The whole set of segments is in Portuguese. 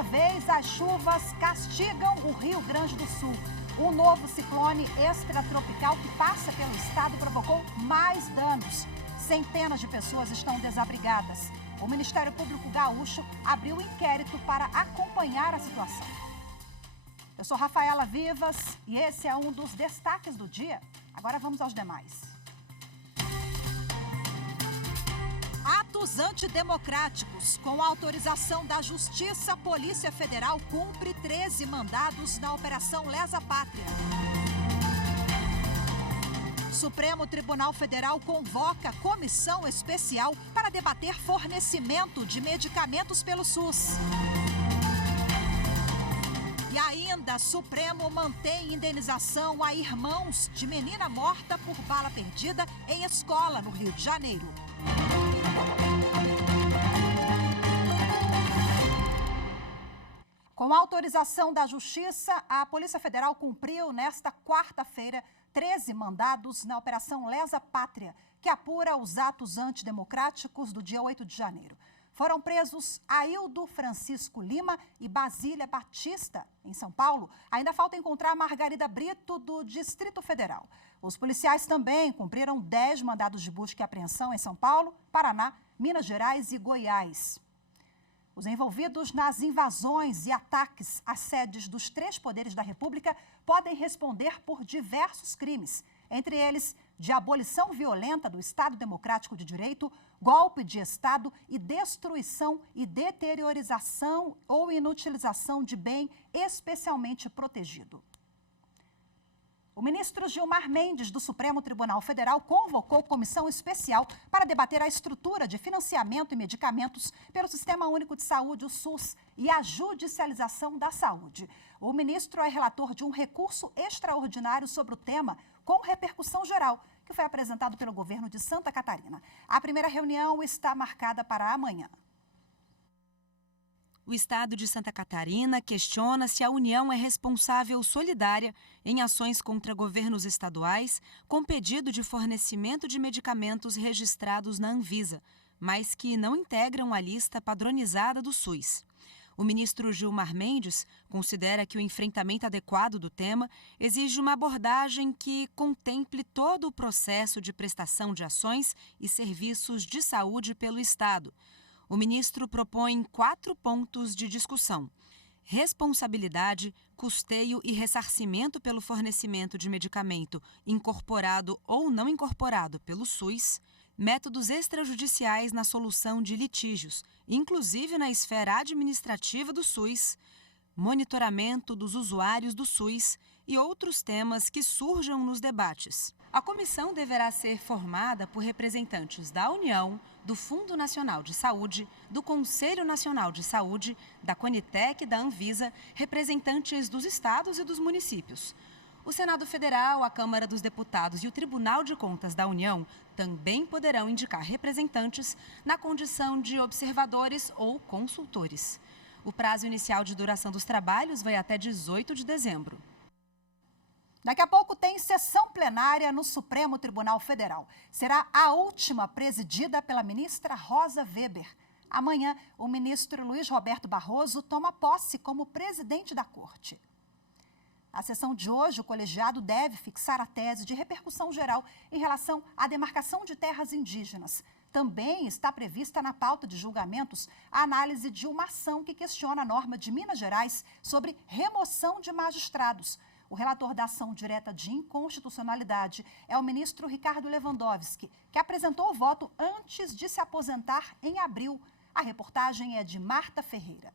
uma vez, as chuvas castigam o Rio Grande do Sul. Um novo ciclone extratropical que passa pelo estado provocou mais danos. Centenas de pessoas estão desabrigadas. O Ministério Público Gaúcho abriu um inquérito para acompanhar a situação. Eu sou Rafaela Vivas e esse é um dos destaques do dia. Agora vamos aos demais. Atos antidemocráticos. Com autorização da Justiça, a Polícia Federal cumpre 13 mandados na Operação Lesa Pátria. Supremo Tribunal Federal convoca comissão especial para debater fornecimento de medicamentos pelo SUS. E ainda, Supremo mantém indenização a irmãos de menina morta por bala perdida em escola no Rio de Janeiro. Com autorização da Justiça, a Polícia Federal cumpriu nesta quarta-feira 13 mandados na Operação Lesa Pátria, que apura os atos antidemocráticos do dia 8 de janeiro. Foram presos Aildo Francisco Lima e Basília Batista, em São Paulo. Ainda falta encontrar Margarida Brito, do Distrito Federal. Os policiais também cumpriram 10 mandados de busca e apreensão em São Paulo, Paraná, Minas Gerais e Goiás. Os envolvidos nas invasões e ataques às sedes dos 3 poderes da República podem responder por diversos crimes, entre eles de abolição violenta do Estado Democrático de Direito, golpe de Estado e destruição e deteriorização ou inutilização de bem especialmente protegido. O ministro Gilmar Mendes, do Supremo Tribunal Federal, convocou comissão especial para debater a estrutura de financiamento e medicamentos pelo Sistema Único de Saúde, o SUS, e a judicialização da saúde. O ministro é relator de um recurso extraordinário sobre o tema, com repercussão geral, que foi apresentado pelo governo de Santa Catarina. A primeira reunião está marcada para amanhã. O estado de Santa Catarina questiona se a União é responsável solidária em ações contra governos estaduais com pedido de fornecimento de medicamentos registrados na Anvisa, mas que não integram a lista padronizada do SUS. O ministro Gilmar Mendes considera que o enfrentamento adequado do tema exige uma abordagem que contemple todo o processo de prestação de ações e serviços de saúde pelo Estado. O ministro propõe 4 pontos de discussão: responsabilidade, custeio e ressarcimento pelo fornecimento de medicamento incorporado ou não incorporado pelo SUS, métodos extrajudiciais na solução de litígios, inclusive na esfera administrativa do SUS, monitoramento dos usuários do SUS e outros temas que surjam nos debates. A comissão deverá ser formada por representantes da União, do Fundo Nacional de Saúde, do Conselho Nacional de Saúde, da Conitec e da Anvisa, representantes dos estados e dos municípios. O Senado Federal, a Câmara dos Deputados e o Tribunal de Contas da União também poderão indicar representantes na condição de observadores ou consultores. O prazo inicial de duração dos trabalhos vai até 18 de dezembro. Daqui a pouco tem sessão plenária no Supremo Tribunal Federal. Será a última presidida pela ministra Rosa Weber. Amanhã, o ministro Luiz Roberto Barroso toma posse como presidente da Corte. Na sessão de hoje, o colegiado deve fixar a tese de repercussão geral em relação à demarcação de terras indígenas. Também está prevista na pauta de julgamentos a análise de uma ação que questiona a norma de Minas Gerais sobre remoção de magistrados. O relator da ação direta de inconstitucionalidade é o ministro Ricardo Lewandowski, que apresentou o voto antes de se aposentar em abril. A reportagem é de Marta Ferreira.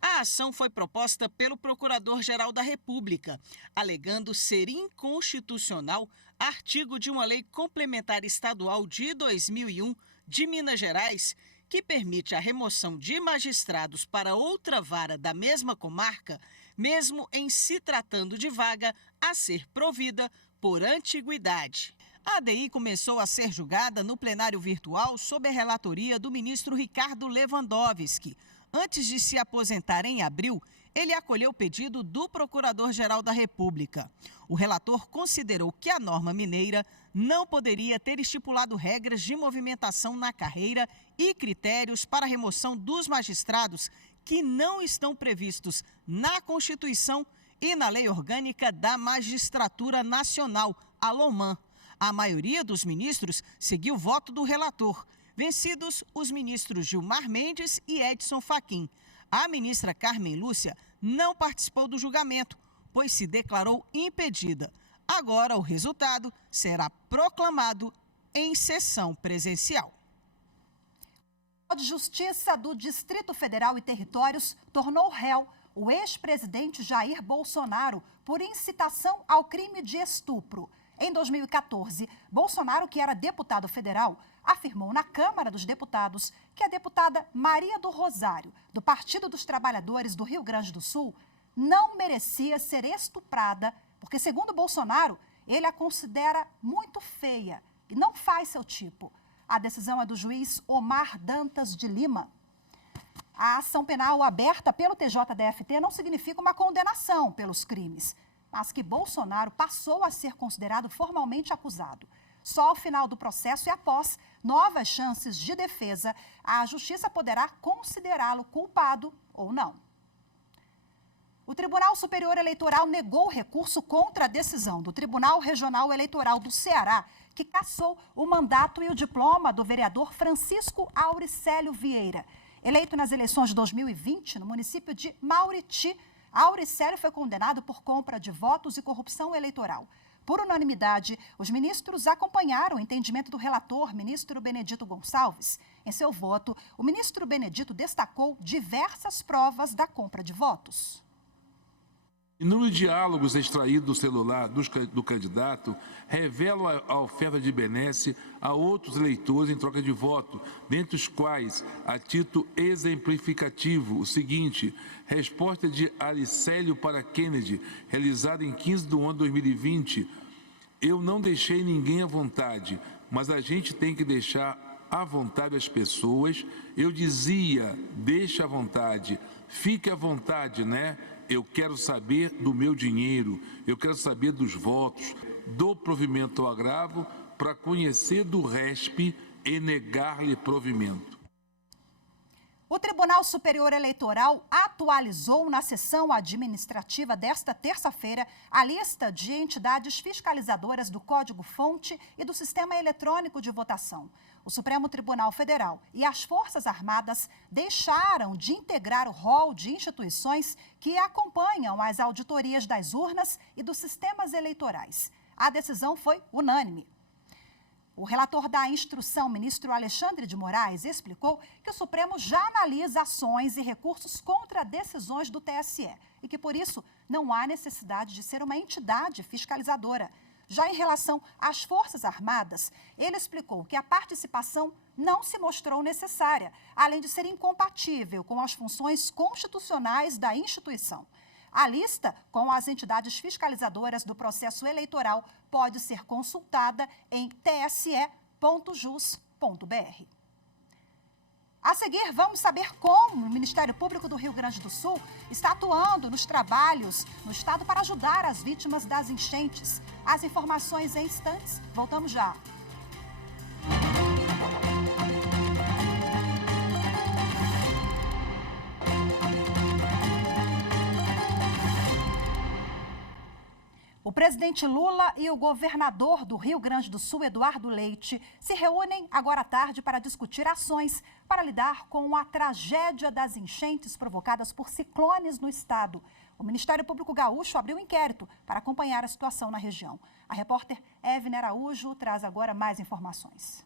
A ação foi proposta pelo Procurador-Geral da República, alegando ser inconstitucional artigo de uma lei complementar estadual de 2001 de Minas Gerais, que permite a remoção de magistrados para outra vara da mesma comarca, mesmo em se tratando de vaga a ser provida por antiguidade. A ADI começou a ser julgada no plenário virtual sob a relatoria do ministro Ricardo Lewandowski. Antes de se aposentar em abril, ele acolheu o pedido do Procurador-Geral da República. O relator considerou que a norma mineira não poderia ter estipulado regras de movimentação na carreira e critérios para a remoção dos magistrados que não estão previstos na Constituição e na Lei Orgânica da Magistratura Nacional, a LOMAN. A maioria dos ministros seguiu o voto do relator, vencidos os ministros Gilmar Mendes e Edson Fachin. A ministra Carmen Lúcia não participou do julgamento, pois se declarou impedida. Agora o resultado será proclamado em sessão presencial. O Tribunal de Justiça do Distrito Federal e Territórios tornou réu o ex-presidente Jair Bolsonaro por incitação ao crime de estupro. Em 2014, Bolsonaro, que era deputado federal, afirmou na Câmara dos Deputados que a deputada Maria do Rosário, do Partido dos Trabalhadores do Rio Grande do Sul, não merecia ser estuprada, porque, segundo Bolsonaro, ele a considera muito feia e não faz seu tipo. A decisão é do juiz Omar Dantas de Lima. A ação penal aberta pelo TJDFT não significa uma condenação pelos crimes, mas que Bolsonaro passou a ser considerado formalmente acusado. Só ao final do processo e após novas chances de defesa, a Justiça poderá considerá-lo culpado ou não. O Tribunal Superior Eleitoral negou recurso contra a decisão do Tribunal Regional Eleitoral do Ceará, que cassou o mandato e o diploma do vereador Francisco Auricélio Vieira. Eleito nas eleições de 2020 no município de Mauriti, Auricélio foi condenado por compra de votos e corrupção eleitoral. Por unanimidade, os ministros acompanharam o entendimento do relator, ministro Benedito Gonçalves. Em seu voto, o ministro Benedito destacou diversas provas da compra de votos. Inúmeros diálogos extraídos do celular do candidato revelam a oferta de benesse a outros eleitores em troca de voto, dentre os quais, a título exemplificativo, o seguinte: resposta de Auricélio para Kennedy, realizada em 15 de 1 de 2020. Eu não deixei ninguém à vontade, mas a gente tem que deixar à vontade as pessoas. Eu dizia, deixa à vontade, fique à vontade, né? Eu quero saber do meu dinheiro, eu quero saber dos votos, dou provimento ao agravo para conhecer do RESP e negar-lhe provimento. O Tribunal Superior Eleitoral atualizou na sessão administrativa desta terça-feira a lista de entidades fiscalizadoras do Código-Fonte e do Sistema Eletrônico de Votação. O Supremo Tribunal Federal e as Forças Armadas deixaram de integrar o rol de instituições que acompanham as auditorias das urnas e dos sistemas eleitorais. A decisão foi unânime. O relator da instrução, ministro Alexandre de Moraes, explicou que o Supremo já analisa ações e recursos contra decisões do TSE e que, por isso, não há necessidade de ser uma entidade fiscalizadora. Já em relação às Forças Armadas, ele explicou que a participação não se mostrou necessária, além de ser incompatível com as funções constitucionais da instituição. A lista com as entidades fiscalizadoras do processo eleitoral pode ser consultada em tse.jus.br. A seguir, vamos saber como o Ministério Público do Rio Grande do Sul está atuando nos trabalhos no estado para ajudar as vítimas das enchentes. As informações em instantes. Voltamos já. O presidente Lula e o governador do Rio Grande do Sul, Eduardo Leite, se reúnem agora à tarde para discutir ações para lidar com a tragédia das enchentes provocadas por ciclones no estado. O Ministério Público Gaúcho abriu um inquérito para acompanhar a situação na região. A repórter Evne Araújo traz agora mais informações.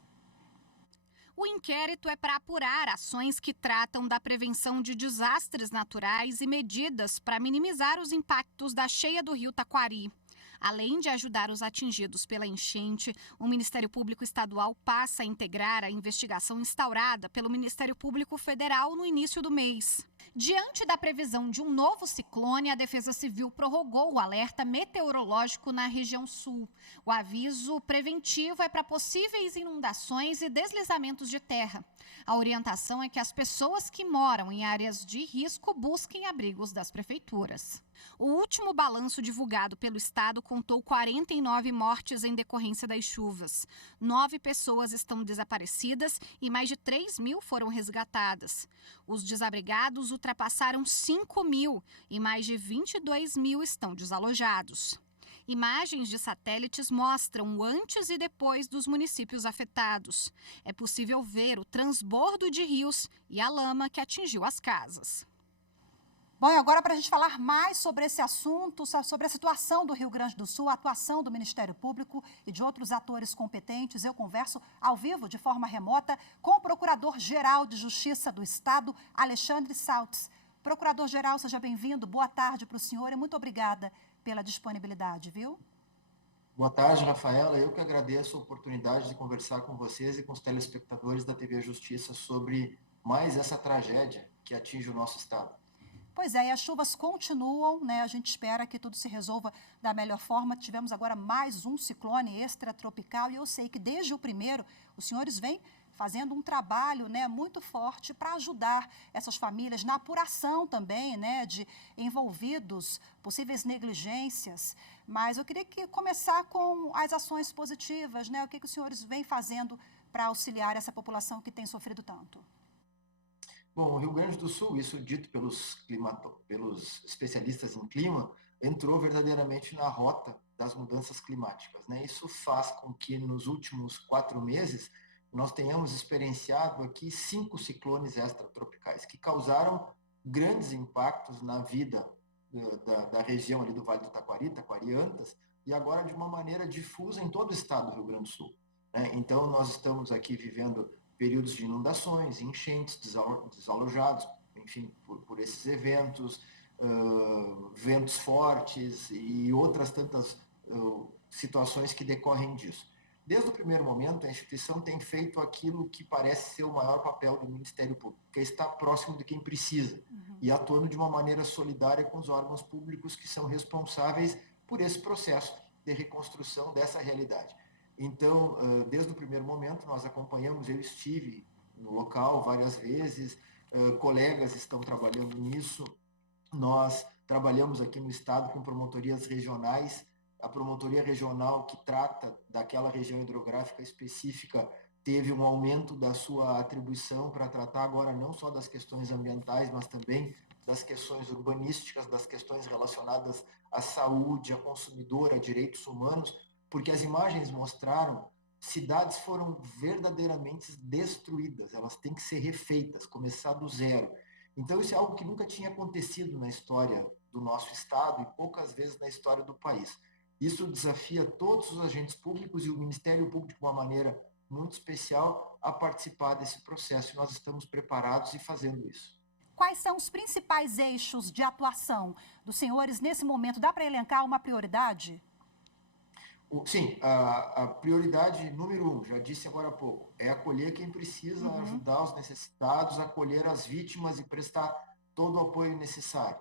O inquérito é para apurar ações que tratam da prevenção de desastres naturais e medidas para minimizar os impactos da cheia do rio Taquari. Além de ajudar os atingidos pela enchente, o Ministério Público Estadual passa a integrar a investigação instaurada pelo Ministério Público Federal no início do mês. Diante da previsão de um novo ciclone, a Defesa Civil prorrogou o alerta meteorológico na região sul. O aviso preventivo é para possíveis inundações e deslizamentos de terra. A orientação é que as pessoas que moram em áreas de risco busquem abrigos das prefeituras. O último balanço divulgado pelo Estado contou 49 mortes em decorrência das chuvas. 9 pessoas estão desaparecidas e mais de 3.000 foram resgatadas. Os desabrigados ultrapassaram 5 mil e mais de 22 mil estão desalojados. Imagens de satélites mostram o antes e depois dos municípios afetados. É possível ver o transbordo de rios e a lama que atingiu as casas. Bom, e agora para a gente falar mais sobre esse assunto, sobre a situação do Rio Grande do Sul, a atuação do Ministério Público e de outros atores competentes, eu converso ao vivo, de forma remota, com o Procurador-Geral de Justiça do Estado, Alexandre Saltz. Procurador-Geral, seja bem-vindo, boa tarde para o senhor e muito obrigada pela disponibilidade, viu? Boa tarde, Rafaela. Eu que agradeço a oportunidade de conversar com vocês e com os telespectadores da TV Justiça sobre mais essa tragédia que atinge o nosso estado. Pois é, e as chuvas continuam, né? A gente espera que tudo se resolva da melhor forma. Tivemos agora mais um ciclone extratropical e eu sei que desde o primeiro os senhores vêm fazendo um trabalho, né, muito forte para ajudar essas famílias na apuração também, né, de envolvidos, possíveis negligências. Mas eu queria começar com as ações positivas, né? O que os senhores vêm fazendo para auxiliar essa população que tem sofrido tanto? Bom, o Rio Grande do Sul, isso dito pelos especialistas em clima, entrou verdadeiramente na rota das mudanças climáticas, né? Isso faz com que nos últimos 4 meses nós tenhamos experienciado aqui 5 ciclones extratropicais que causaram grandes impactos na vida da região ali do Vale do Taquari, Taquariantas, e agora de uma maneira difusa em todo o estado do Rio Grande do Sul, né? Então nós estamos aqui vivendo períodos de inundações, enchentes, desalojados, enfim, por esses eventos, ventos fortes e outras tantas situações que decorrem disso. Desde o primeiro momento, a instituição tem feito aquilo que parece ser o maior papel do Ministério Público, que é estar próximo de quem precisa e atuando de uma maneira solidária com os órgãos públicos que são responsáveis por esse processo de reconstrução dessa realidade. Então, desde o primeiro momento, nós acompanhamos, eu estive no local várias vezes, colegas estão trabalhando nisso, nós trabalhamos aqui no estado com promotorias regionais, a promotoria regional que trata daquela região hidrográfica específica teve um aumento da sua atribuição para tratar agora não só das questões ambientais, mas também das questões urbanísticas, das questões relacionadas à saúde, à consumidor, a direitos humanos, porque as imagens mostraram cidades foram verdadeiramente destruídas, elas têm que ser refeitas, começar do zero. Então isso é algo que nunca tinha acontecido na história do nosso estado e poucas vezes na história do país. Isso desafia todos os agentes públicos e o Ministério Público de uma maneira muito especial a participar desse processo. E nós estamos preparados e fazendo isso. Quais são os principais eixos de atuação dos senhores nesse momento? Dá para elencar uma prioridade? Sim, a prioridade número 1, já disse agora há pouco, é acolher quem precisa, ajudar os necessitados, acolher as vítimas e prestar todo o apoio necessário.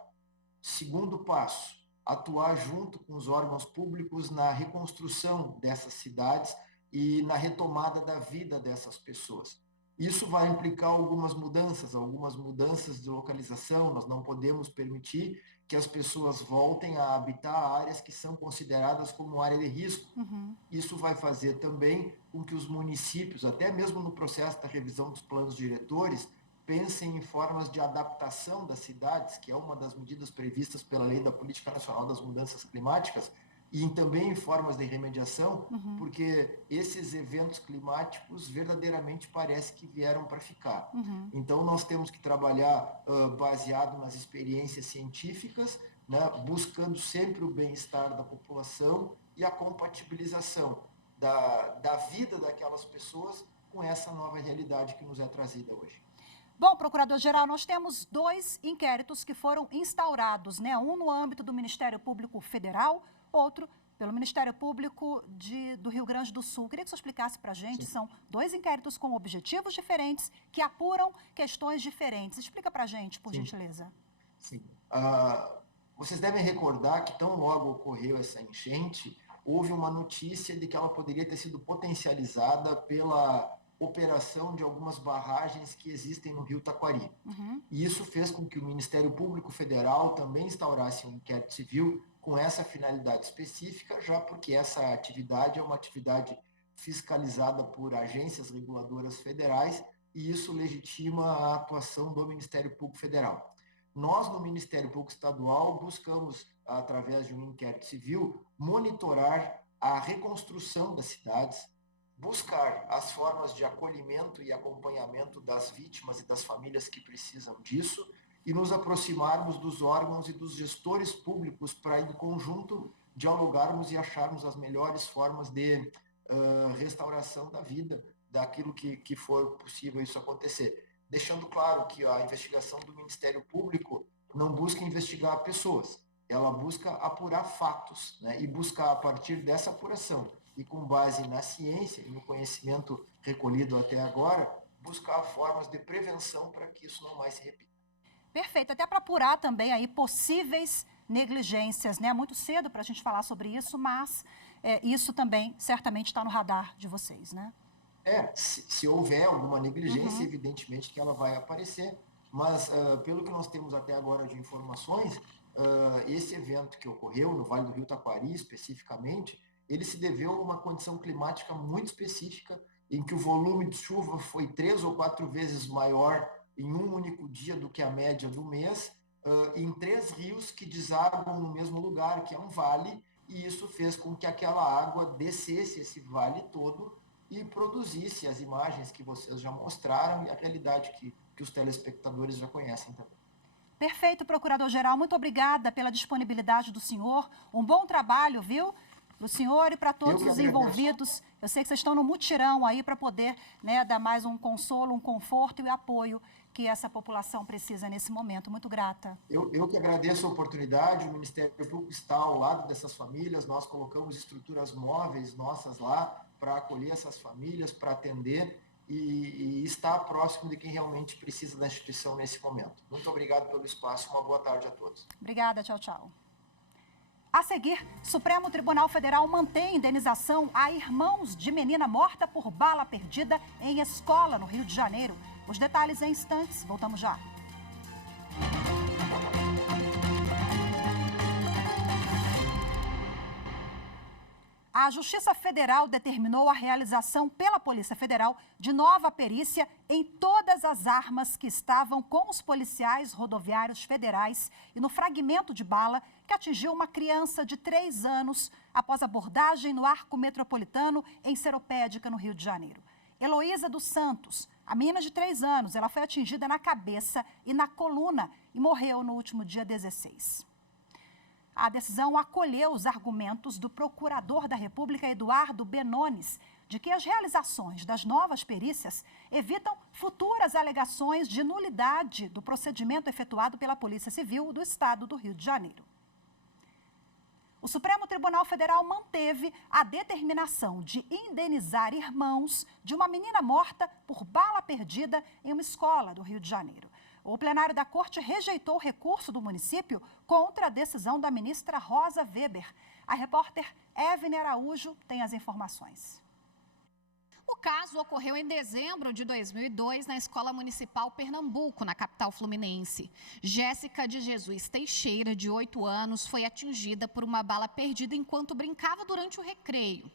Segundo passo, atuar junto com os órgãos públicos na reconstrução dessas cidades e na retomada da vida dessas pessoas. Isso vai implicar algumas mudanças de localização. Nós não podemos permitir que as pessoas voltem a habitar áreas que são consideradas como área de risco. Isso vai fazer também com que os municípios, até mesmo no processo da revisão dos planos diretores, pensem em formas de adaptação das cidades, que é uma das medidas previstas pela Lei da Política Nacional das Mudanças Climáticas, e também em formas de remediação, porque esses eventos climáticos verdadeiramente parece que vieram para ficar. Então nós temos que trabalhar baseado nas experiências científicas, né, buscando sempre o bem-estar da população e a compatibilização da vida daquelas pessoas com essa nova realidade que nos é trazida hoje. Bom, Procurador-Geral, nós temos 2 inquéritos que foram instaurados, né? Um no âmbito do Ministério Público Federal, outro pelo Ministério Público do Rio Grande do Sul. Queria que você explicasse para a gente, são 2 inquéritos com objetivos diferentes, que apuram questões diferentes. Explica para a gente, por gentileza. Sim. Vocês devem recordar que tão logo ocorreu essa enchente, houve uma notícia de que ela poderia ter sido potencializada pela operação de algumas barragens que existem no Rio Taquari. E isso fez com que o Ministério Público Federal também instaurasse um inquérito civil com essa finalidade específica, já porque essa atividade é uma atividade fiscalizada por agências reguladoras federais e isso legitima a atuação do Ministério Público Federal. Nós, no Ministério Público Estadual, buscamos, através de um inquérito civil, monitorar a reconstrução das cidades, buscar as formas de acolhimento e acompanhamento das vítimas e das famílias que precisam disso e nos aproximarmos dos órgãos e dos gestores públicos para, em conjunto, dialogarmos e acharmos as melhores formas de restauração da vida, daquilo que for possível isso acontecer. Deixando claro que a investigação do Ministério Público não busca investigar pessoas, ela busca apurar fatos, né? E buscar, a partir dessa apuração e com base na ciência e no conhecimento recolhido até agora, buscar formas de prevenção para que isso não mais se repita. Perfeito, até para apurar também aí possíveis negligências, né? Muito cedo para a gente falar sobre isso, mas isso também certamente está no radar de vocês, né? Se houver alguma negligência, evidentemente que ela vai aparecer, mas pelo que nós temos até agora de informações, esse evento que ocorreu no Vale do Rio Taquari, especificamente, ele se deveu a uma condição climática muito específica, em que o volume de chuva foi 3 ou 4 vezes maior em um único dia do que a média do mês, em 3 rios que desagam no mesmo lugar, que é um vale, e isso fez com que aquela água descesse esse vale todo e produzisse as imagens que vocês já mostraram e a realidade que os telespectadores já conhecem também. Perfeito, Procurador-Geral. Muito obrigada pela disponibilidade do senhor. Um bom trabalho, viu? Para o senhor e para todos os envolvidos. Eu sei que vocês estão no mutirão aí para poder, né, dar mais um consolo, um conforto e apoio que essa população precisa nesse momento. Muito grata. Eu que agradeço a oportunidade. O Ministério Público está ao lado dessas famílias. Nós colocamos estruturas móveis nossas lá para acolher essas famílias, para atender e estar próximo de quem realmente precisa da instituição nesse momento. Muito obrigado pelo espaço. Uma boa tarde a todos. Obrigada. Tchau, tchau. A seguir, Supremo Tribunal Federal mantém indenização a irmãos de menina morta por bala perdida em escola no Rio de Janeiro. Os detalhes em instantes. Voltamos já. A Justiça Federal determinou a realização pela Polícia Federal de nova perícia em todas as armas que estavam com os policiais rodoviários federais e no fragmento de bala que atingiu uma criança de 3 anos após abordagem no Arco Metropolitano em Seropédica, no Rio de Janeiro. Heloísa dos Santos, a menina de 3 anos, ela foi atingida na cabeça e na coluna e morreu no último dia 16. A decisão acolheu os argumentos do procurador da República, Eduardo Benones, de que as realizações das novas perícias evitam futuras alegações de nulidade do procedimento efetuado pela Polícia Civil do Estado do Rio de Janeiro. O Supremo Tribunal Federal manteve a determinação de indenizar irmãos de uma menina morta por bala perdida em uma escola do Rio de Janeiro. O plenário da Corte rejeitou o recurso do município contra a decisão da ministra Rosa Weber. A repórter Evne Araújo tem as informações. O caso ocorreu em dezembro de 2002 na Escola Municipal Pernambuco, na capital fluminense. Jéssica de Jesus Teixeira, de 8 anos, foi atingida por uma bala perdida enquanto brincava durante o recreio.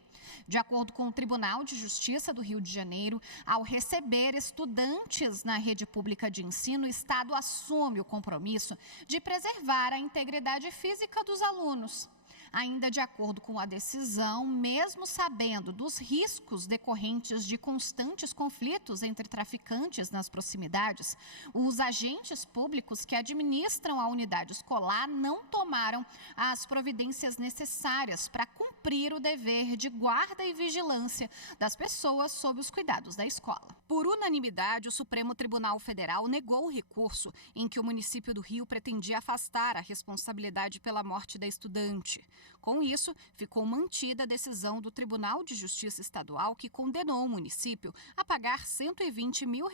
De acordo com o Tribunal de Justiça do Rio de Janeiro, ao receber estudantes na rede pública de ensino, o Estado assume o compromisso de preservar a integridade física dos alunos. Ainda de acordo com a decisão, mesmo sabendo dos riscos decorrentes de constantes conflitos entre traficantes nas proximidades, os agentes públicos que administram a unidade escolar não tomaram as providências necessárias para cumprir o dever de guarda e vigilância das pessoas sob os cuidados da escola. Por unanimidade, o Supremo Tribunal Federal negou o recurso em que o município do Rio pretendia afastar a responsabilidade pela morte da estudante. Com isso, ficou mantida a decisão do Tribunal de Justiça Estadual que condenou o município a pagar R$120 mil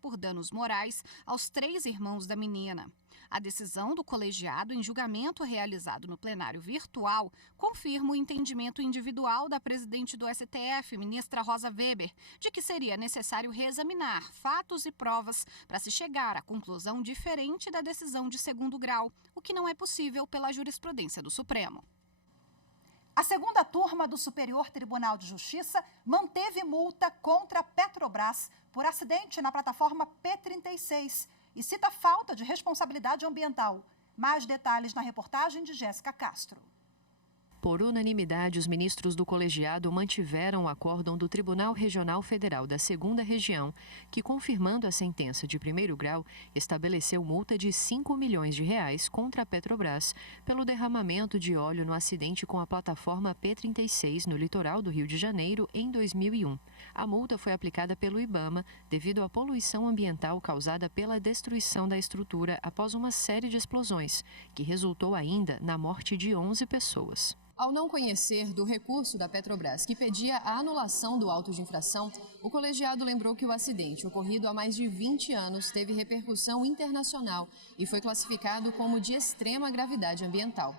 por danos morais aos 3 irmãos da menina. A decisão do colegiado, em julgamento realizado no plenário virtual, confirma o entendimento individual da presidente do STF, ministra Rosa Weber, de que seria necessário reexaminar fatos e provas para se chegar à conclusão diferente da decisão de 2º grau, o que não é possível pela jurisprudência do Supremo. A segunda turma do Superior Tribunal de Justiça manteve multa contra a Petrobras por acidente na plataforma P-36 e cita falta de responsabilidade ambiental. Mais detalhes na reportagem de Jéssica Castro. Por unanimidade, os ministros do colegiado mantiveram o acórdão do Tribunal Regional Federal da 2ª Região, que, confirmando a sentença de primeiro grau, estabeleceu multa de R$ 5 milhões contra a Petrobras pelo derramamento de óleo no acidente com a plataforma P-36 no litoral do Rio de Janeiro em 2001. A multa foi aplicada pelo IBAMA devido à poluição ambiental causada pela destruição da estrutura após uma série de explosões, que resultou ainda na morte de 11 pessoas. Ao não conhecer do recurso da Petrobras, que pedia a anulação do auto de infração, o colegiado lembrou que o acidente, ocorrido há mais de 20 anos, teve repercussão internacional e foi classificado como de extrema gravidade ambiental.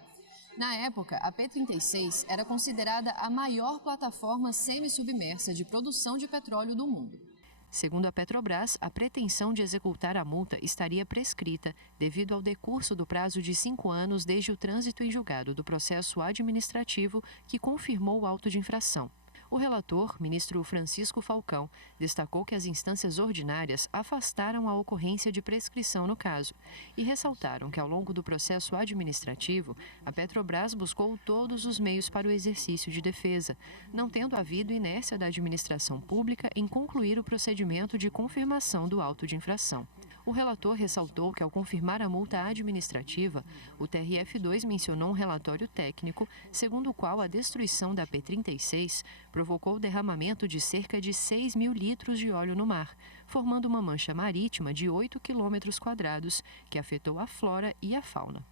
Na época, a P-36 era considerada a maior plataforma semissubmersa de produção de petróleo do mundo. Segundo a Petrobras, a pretensão de executar a multa estaria prescrita devido ao decurso do prazo de 5 anos desde o trânsito em julgado do processo administrativo que confirmou o auto de infração. O relator, ministro Francisco Falcão, destacou que as instâncias ordinárias afastaram a ocorrência de prescrição no caso e ressaltaram que, ao longo do processo administrativo, a Petrobras buscou todos os meios para o exercício de defesa, não tendo havido inércia da administração pública em concluir o procedimento de confirmação do auto de infração. O relator ressaltou que, ao confirmar a multa administrativa, o TRF2 mencionou um relatório técnico, segundo o qual a destruição da P-36 provocou o derramamento de cerca de 6 mil litros de óleo no mar, formando uma mancha marítima de 8 quilômetros quadrados, que afetou a flora e a fauna.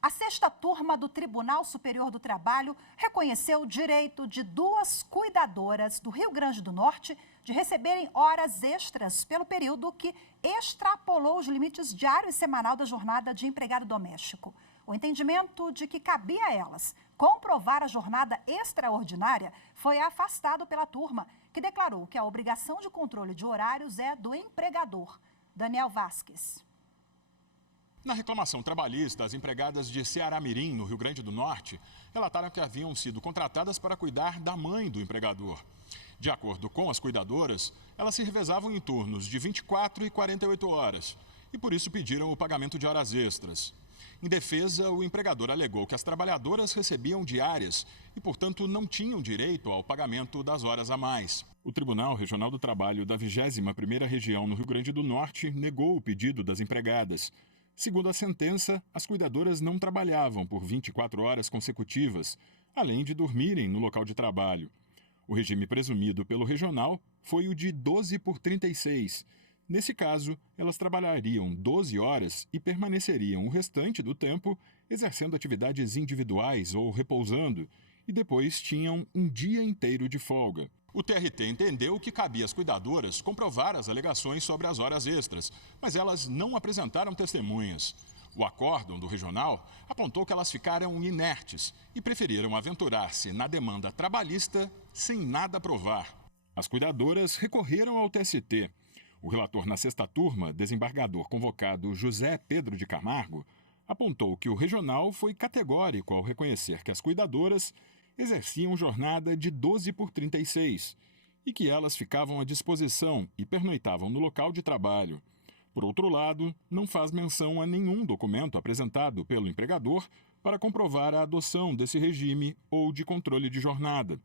A sexta turma do Tribunal Superior do Trabalho reconheceu o direito de 2 cuidadoras do Rio Grande do Norte de receberem horas extras pelo período que extrapolou os limites diário e semanal da jornada de empregado doméstico. O entendimento de que cabia a elas comprovar a jornada extraordinária foi afastado pela turma, que declarou que a obrigação de controle de horários é do empregador. Daniel Vasques. Na reclamação trabalhista, as empregadas de Ceará-Mirim, no Rio Grande do Norte, relataram que haviam sido contratadas para cuidar da mãe do empregador. De acordo com as cuidadoras, elas se revezavam em turnos de 24 e 48 horas e, por isso, pediram o pagamento de horas extras. Em defesa, o empregador alegou que as trabalhadoras recebiam diárias e, portanto, não tinham direito ao pagamento das horas a mais. O Tribunal Regional do Trabalho da 21ª Região no Rio Grande do Norte negou o pedido das empregadas. Segundo a sentença, as cuidadoras não trabalhavam por 24 horas consecutivas, além de dormirem no local de trabalho. O regime presumido pelo regional foi o de 12 por 36. Nesse caso, elas trabalhariam 12 horas e permaneceriam o restante do tempo exercendo atividades individuais ou repousando, e depois tinham um dia inteiro de folga. O TRT entendeu que cabia às cuidadoras comprovar as alegações sobre as horas extras, mas elas não apresentaram testemunhas. O acórdão do regional apontou que elas ficaram inertes e preferiram aventurar-se na demanda trabalhista sem nada provar. As cuidadoras recorreram ao TST. O relator na sexta turma, desembargador convocado José Pedro de Camargo, apontou que o regional foi categórico ao reconhecer que as cuidadoras exerciam jornada de 12 por 36 e que elas ficavam à disposição e pernoitavam no local de trabalho. Por outro lado, não faz menção a nenhum documento apresentado pelo empregador para comprovar a adoção desse regime ou de controle de jornada.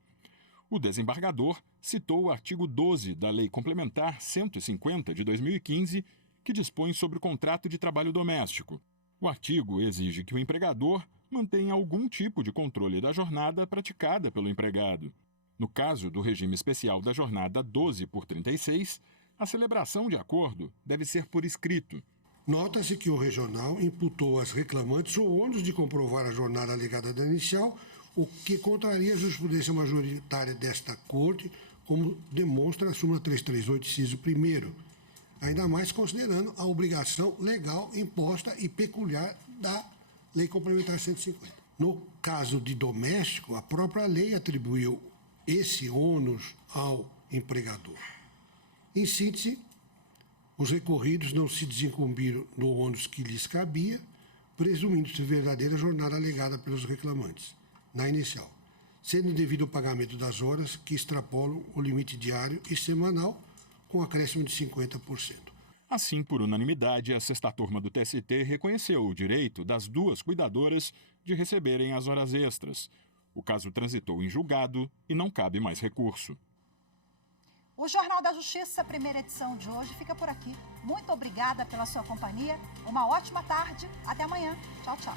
O desembargador citou o artigo 12 da Lei Complementar 150 de 2015, que dispõe sobre o contrato de trabalho doméstico. O artigo exige que o empregador mantenha algum tipo de controle da jornada praticada pelo empregado. No caso do regime especial da jornada 12 por 36, a celebração de acordo deve ser por escrito. Nota-se que o regional imputou às reclamantes o ônus de comprovar a jornada alegada da inicial, o que contraria a jurisprudência majoritária desta Corte, como demonstra a súmula 338, inciso 1º, ainda mais considerando a obrigação legal imposta e peculiar da Lei Complementar 150. No caso de doméstico, a própria lei atribuiu esse ônus ao empregador. Em síntese, os recorridos não se desincumbiram do ônus que lhes cabia, presumindo-se verdadeira jornada alegada pelos reclamantes. na inicial, sendo devido ao pagamento das horas que extrapolam o limite diário e semanal, com acréscimo de 50%. Assim, por unanimidade, a sexta turma do TST reconheceu o direito das duas cuidadoras de receberem as horas extras. O caso transitou em julgado e não cabe mais recurso. O Jornal da Justiça, primeira edição de hoje, fica por aqui. Muito obrigada pela sua companhia. Uma ótima tarde. Até amanhã. Tchau, tchau.